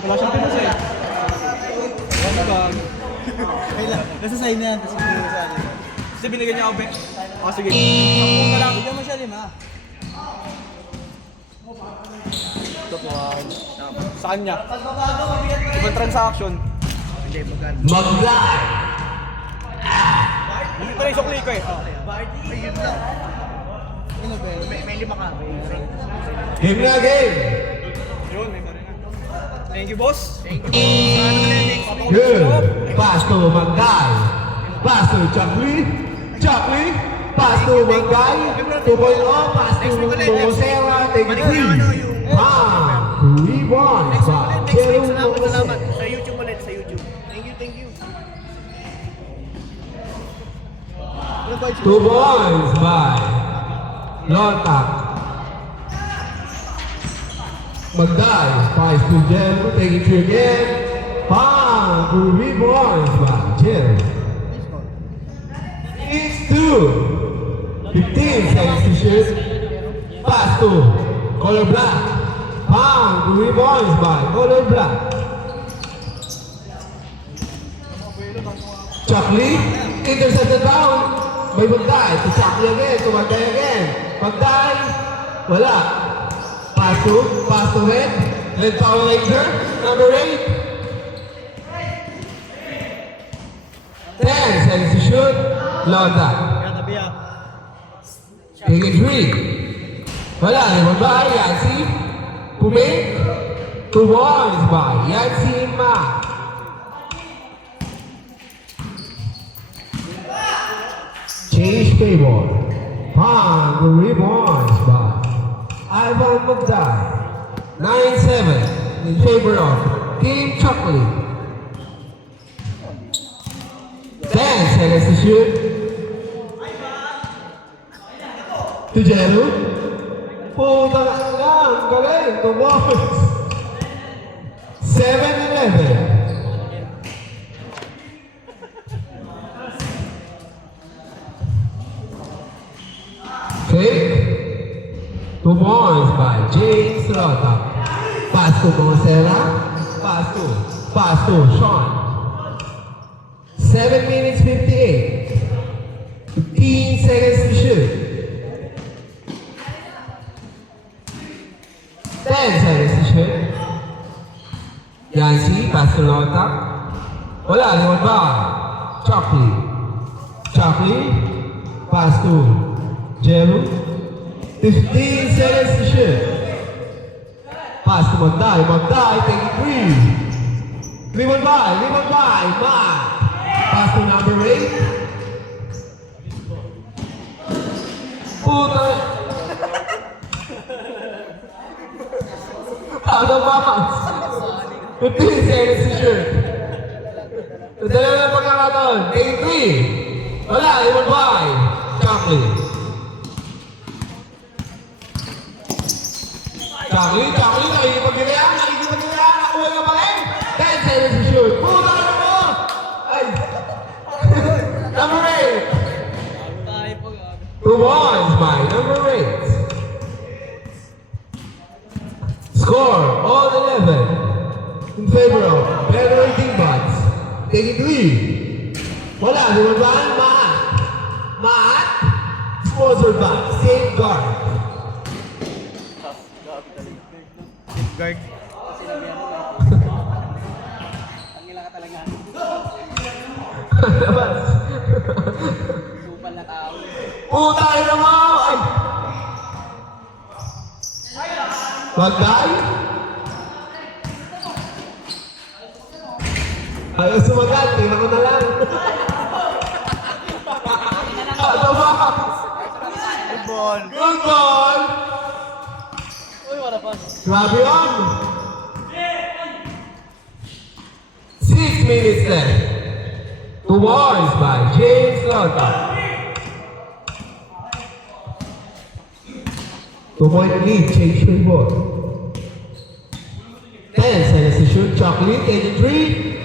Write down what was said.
Wala siyang pinasa eh. Ano ba? Nasa sign na yan, tapos binigyan sa akin. Kasi binigyan niya ako, be. O, sige. Sampung na lang. Bigyan mo siya 5. Ito po, sa kanya. Ibang transaction. Hindi, magkano? Mag-live! Hindi tayo isok ko eh. Ayun lang. Ano ba? May 5 ka. Game na game! Yun, may pare na. Thank you, boss. Thank you. Sana na next week. Good! Pass to Mangay! Pass to Chakli! Chakli! Pass to Mangay! 2.0! Pass to Mosera! Take it free! Rebound! Next week. Salamat. Mosera! Sa YouTube ulit. Sa YouTube. Thank you. 2 points by Lontak. Magdai, 5 to Jem, take it through again. Bang! 2 rebounds by Jem. It's 2. 15 seconds to shoot. Pass to Color Black. Bang! 2 rebounds by Color Black. Chakli, intercepted down. May Magdai, to Chakli again, to Magdai again. Magdai, wala. Pass to Red. Red Power Ranger, number 8. 10 seconds to shoot. Londa. Tabi ah. Take it 3. Wala, naman ba? Yancy. Pumink. 2 points by Yancy Ma. Change table. Pang, the rebounds by Ivan Magdai. 9-7 in favor of Team Chocolate. 10 seconds to shoot. To Jeru. Puta ka lang, galing, 2 points. 7-11. Fake. 2 points by James Rota. Pass to Mosera. Pass to Sean. 7 minutes 58. 15 seconds to shoot. 10 seconds to shoot. Yancy, pass to Rota. Wala, naman ba? Chokli. Pass to Jeru. 15 seconds to shoot. Pass to Magdai, take it 3. Rebound by, Mark. Pass to number 8. Puta. Out of bounds. 15 seconds to shoot. Dalawa na pagkakataon. Take it 3. Wala, rebound by Chakli. Chakli, nakikipag-gilihan, nakuha ka pa rin. 10 seconds to shoot. Puta na mo! Ay! Number 8. 2 points by number 8. Score, all 11. In favor of Federating Buds. Take it 3. Wala, lumabaan, Maat. Sponsored by Safeguard. Guard. Tangila ka talaga. Labas. Supal na tao. Putay na mo! Ay! Magdai? Ayaw sumagat, tingnan ko na lang. Ano ba? Good ball! Uy, wala pa. Grabe yun! 6 minutes left. 2 balls by James Lota. 2-point lead, change the ball. 10 seconds to shoot, Chocolate, take it 3.